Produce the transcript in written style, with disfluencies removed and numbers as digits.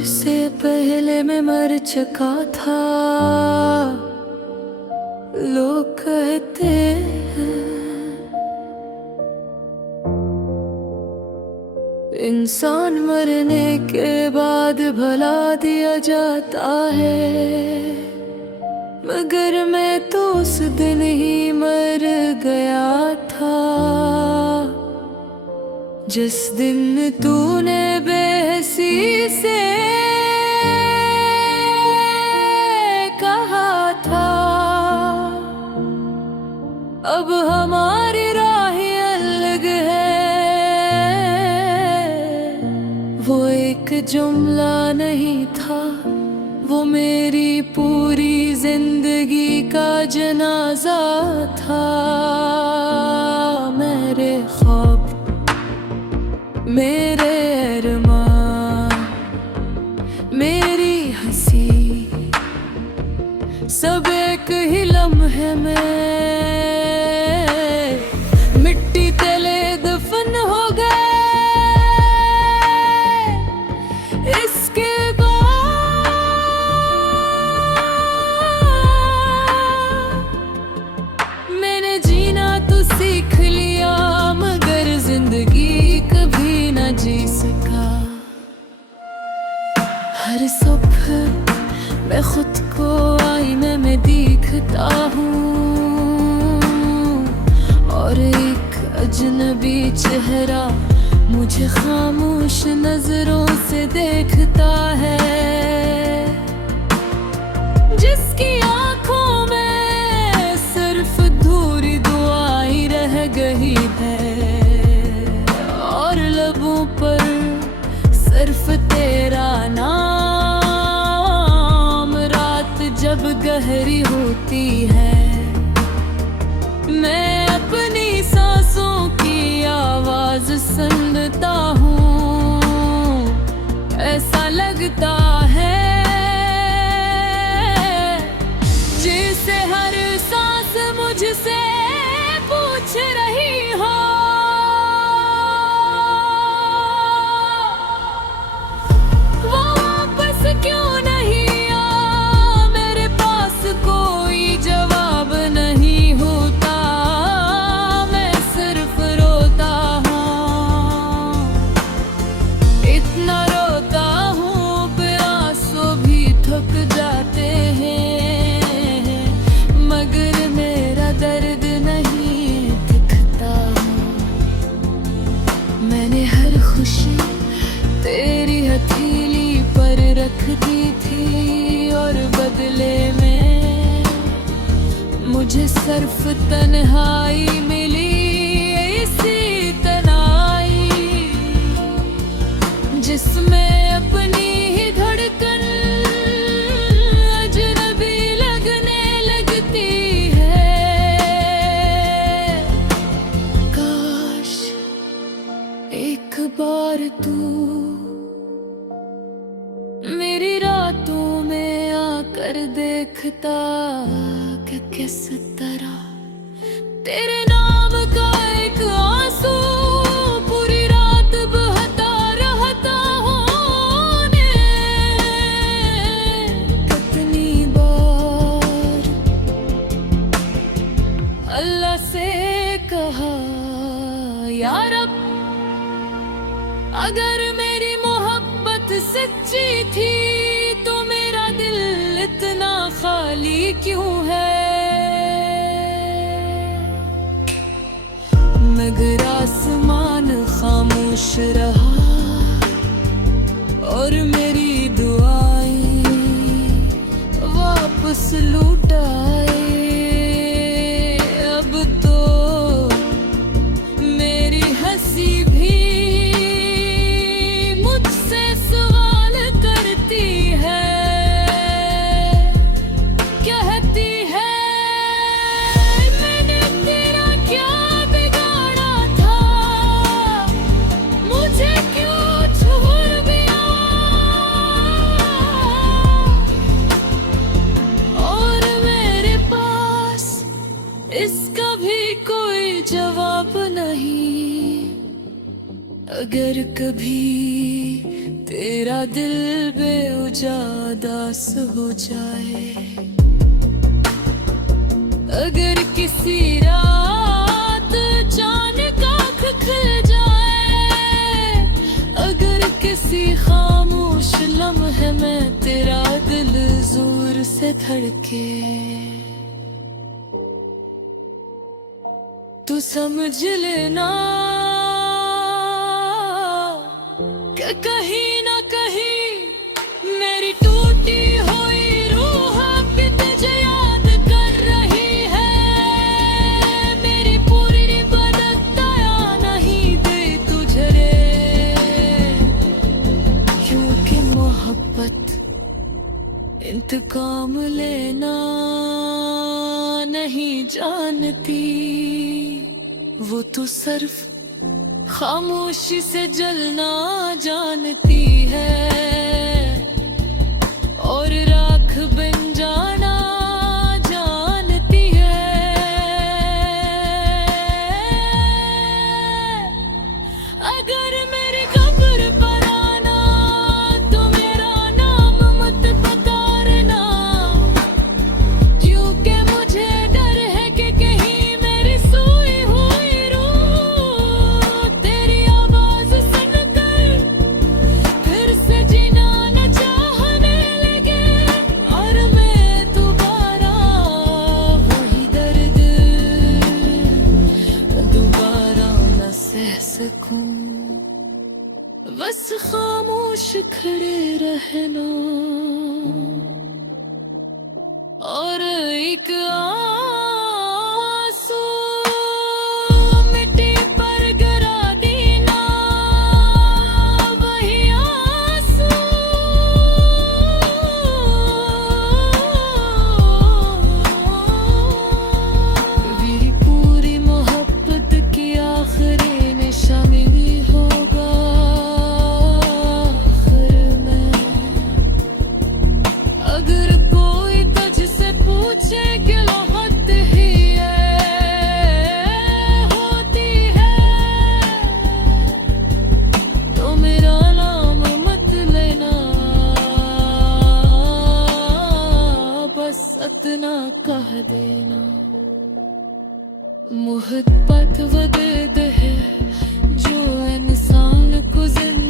से पहले मैं मर चुका था। लोग कहते हैं इंसान मरने के बाद भला दिया जाता है, मगर मैं तो उस दिन ही मर गया था जिस दिन तूने बेहसी से कहा था अब हमारी राहें अलग है। वो एक जुमला नहीं था, वो मेरी पूरी जिंदगी का जनाजा था। मेरे ख्वाब, मेरे अरमान, मेरी हंसी, सब एक ही लम्हे में मिट्टी तले दफन हो गए। इसके बाद मैंने जीना तो सीख लिया, मगर जिंदगी कभी न जी सका। हर सुबह मैं खुद को आईने में देखता हूँ और एक अजनबी चेहरा मुझे खामोश नजरों से देखता है, जिसकी आंखों में सिर्फ अधूरी दुआएं रह गई है और लबों पर सिर्फ तेरा नाम। जब गहरी होती है मैं अपनी सांसों की आवाज सुनता हूँ, ऐसा लगता है जैसे हर सांस मुझसे पूछ रही हो वो वापस क्यों नहीं। कोई जवाब नहीं होता, मैं सिर्फ रोता हूँ, इतना रोता हूँ कि आंसू भी थक जाते हैं, मगर मेरा दर्द नहीं दिखता। मैंने हर खुशी तेरी हथेली पर रख दी थी और बदले में मुझे सिर्फ तन्हाई मिली, इसी तन्हाई जिसमें अपनी ही धड़कन अजनबी लगने लगती है। काश एक बार तू मेरी रातों में आकर देखता कि किस तरह तेरे नाम का एक आंसू पूरी रात बहता रहता होने। कितनी बार अल्लाह से कहा या रब, अगर मेरी मोहब्बत सच्ची थी तो मेरा दिल इतना खाली क्यों है। मगर आसमान खामोश रहा और मेरी दुआएं वापस लौट आए। अब तो मेरी हंसी भी मुझसे सवाल करती है, कहती है मैंने तेरा क्या बिगाड़ा था, मुझे क्यों छोड़ दिया। और मेरे पास इसका भी कोई जवाब नहीं, अगर कभी तेरा दिल बेउजादास हो जाए। अगर किसी रात चांद का खिल जाए, अगर किसी खामोश लम्हे में तेरा दिल जोर से धड़के, तू समझ लेना कि कहीं ना कहीं मेरी टूटी हुई रूह भी तुझे याद कर रही है। मेरी पूरी बदताया नहीं दे तुझे रे, क्योंकि मोहब्बत इंतकाम लेना नहीं जानती। वो तो सिर्फ खामोशी से जलना जानती है, और राख बन जाना जानती है। अगर मेरी कब्र पर आना तो मेरा नाम मत पुकारना, क्योंकि मुझे डर है कि कहीं मेरी सोई हुई रूह तेरी आवाज सुनकर फिर से जीना न चाहने लगे, और मैं दोबारा वही दर्द दोबारा न सह सकूं। बस खामोश खड़े रहना और एक आंसू मिट्टी पर गिरा देना, वही आंसू मेरी पूरी मोहब्बत की आखिरी निशानी होगा। आखिर में अगर कोई तुझसे पूछे कि मोहब्बत ही होती है, तो मेरा नाम मत लेना, बस इतना कह देना। मोहब्बत वो दर्द है जो इंसान को जिंदा